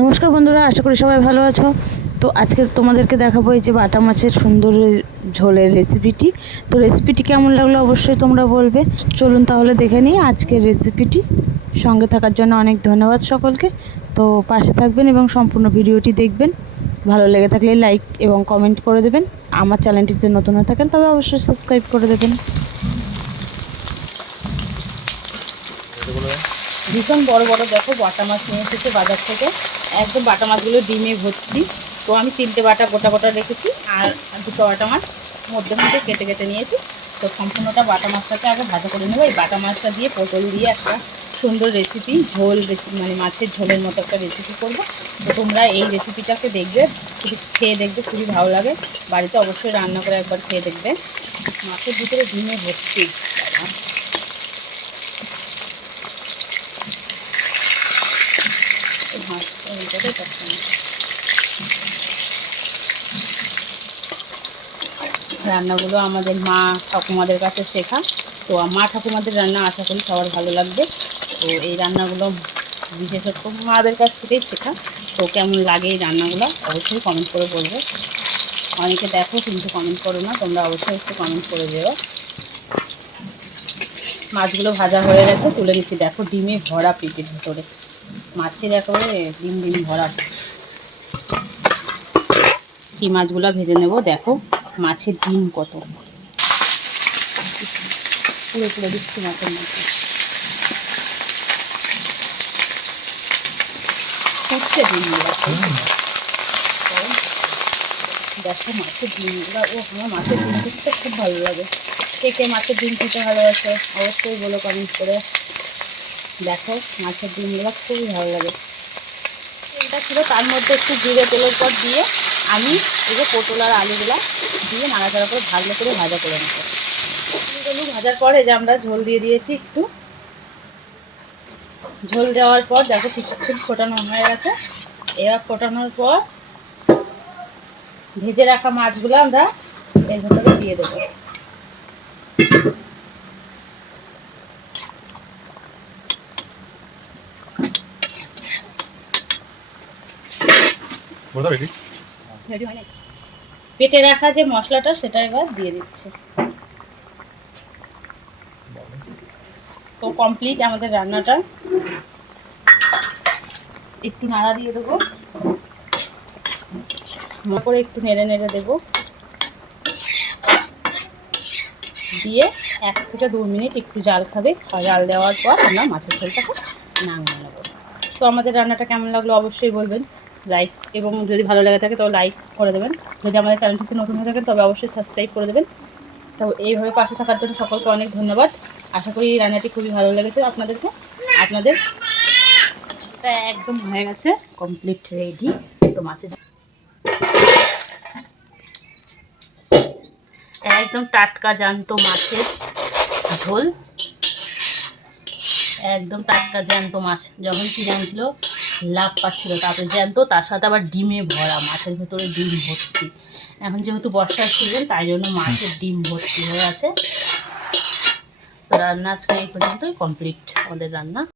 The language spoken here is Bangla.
নমস্কার বন্ধুরা, আশা করি সবাই ভালো আছো। তো আজকে তোমাদেরকে দেখাবো এই যে বাটা মাছের সুন্দর ঝোলের রেসিপিটি। তো রেসিপিটি কেমন লাগলো অবশ্যই তোমরা বলবে। চলুন তাহলে দেখে নিই আজকের রেসিপিটি। সঙ্গে থাকার জন্য অনেক ধন্যবাদ সকলকে। তো পাশে থাকবেন এবং সম্পূর্ণ ভিডিওটি দেখবেন। ভালো লেগে থাকলে লাইক এবং কমেন্ট করে দেবেন। আমার চ্যানেলটিতে নতুন হয়ে থাকেন তবে অবশ্যই সাবস্ক্রাইব করে দেবেন। ভীষণ বড় বড় দেখো বাটা মাছ নিয়ে এসেছে বাজার থেকে। একদম বাটা মাছগুলো ডিমে ভর্তি। তো আমি 3টে বাটা গোটা গোটা রেখেছি আর 2টো বাটা মাছ মধ্যে মধ্যে কেটে কেটে নিয়েছি। তো সম্পূর্ণটা বাটা মাছটাকে আগে ভাজা করে নেবো। এই বাটা মাছটা দিয়ে পটল দিয়ে একটা সুন্দর রেসিপি, ঝোল রেসিপি, মানে মাছের ঝোলের মতো একটা রেসিপি করবো। তো তোমরা এই রেসিপিটাকে দেখবে, খেয়ে দেখবে, খুবই ভালো লাগে। বাড়িতে অবশ্যই রান্না করে একবার খেয়ে দেখবে। মাছের ভিতরে ডিমে ভর্তি। রান্নাগুলো আমাদের মা ঠাকুমাদের কাছে শেখা। তো মা ঠাকুমাদের রান্না আশা করি সবার ভালো লাগবে। তো এই রান্নাগুলো বিশেষত মাদের কাছ থেকেই শেখা। তো কেমন লাগে এই রান্নাগুলো অবশ্যই কমেন্ট করে বলবে। অনেকে দেখো কিন্তু কমেন্ট করো না, তোমরা অবশ্যই একটু কমেন্ট করে দেবো। মাছগুলো ভাজা হয়ে গেছে, তুলে নিচ্ছি। দেখো ডিমে ভরা পেটের ভিতরে, মাছের একেবারে ডিম ডিম ভরা। কি মাছগুলো ভেজে নেব। দেখো মাছের ডিম কত, পুরো পুরো দিচ্ছি মাছের মধ্যে। ফুটছে ডিমগুলো, দেখো মাছের ডিমগুলো। ও আমার মাছের ডিম খেতে খুব ভালো লাগে। কে কে মাছের ডিম খেতে ভালোবাসে অবশ্যই বলো কমেন্ট করে। দেখো মাছের ডিমগুলো খুবই ভালো লাগে। এটা ছিল, তার মধ্যে একটু জিরে তেলের পর দিয়ে আমি এই যে পটল আর আলুগুলো দিয়ে নাড়াচাড়া করে ভালো করে ভাজা করে নেবো। আলু ভাজার পরে যে আমরা ঝোল দিয়ে দিয়েছি একটু। ঝোল দেওয়ার পর দেখো কিছুক্ষণ ফোটানো হয়ে গেছে। এবার ফোটানোর পর ভেজে রাখা মাছগুলো আমরা এর ভেতরে দিয়ে দেবো। পেটে রাখা যে মশলাটা সেটা এবার দিয়ে দিচ্ছে। তো কমপ্লিট আমাদের রান্নাটা। একটু নাড়া দিয়ে দেবো, করে একটু নেড়ে নেড়ে দেবো, দিয়ে 1 থেকে 2 মিনিট একটু জাল খাবে। জাল দেওয়ার পর আমরা মাছের ঝোলটাকে নামিয়ে নেবো। তো আমাদের রান্নাটা কেমন লাগলো অবশ্যই বলবেন। লাইক, এবং যদি ভালো লেগে থাকে তবে লাইক করে দেবেন। যদি আমাদের চ্যানেলটিতে নতুন হয়ে থাকেন তবে অবশ্যই সাবস্ক্রাইব করে দেবেন। তো এইভাবে পাশে থাকার জন্য সকলকে অনেক ধন্যবাদ। আশা করি এই রান্নাটি খুবই ভালো লেগেছে আপনাদেরকে। আপনাদের একদম হয়ে গেছে, কমপ্লিট রেডি। তো মাছের একদম টাটকা জ্যান্ত মাছের ঝোল, একদম টাটকা জ্যান্ত মাছ। যখন কিনে আনছিল লাভ পাচ্ছিল, তারপরে জ্যান্ত, তার সাথে আবার ডিমে ভরা, মাছের ভেতরে ডিম ভর্তি। এখন যেহেতু বর্ষার সিজন তাই জন্য মাছের ডিম ভর্তি হয়ে আছে। তো রান্না আজকে এই পর্যন্তই কমপ্লিট আমাদের রান্না।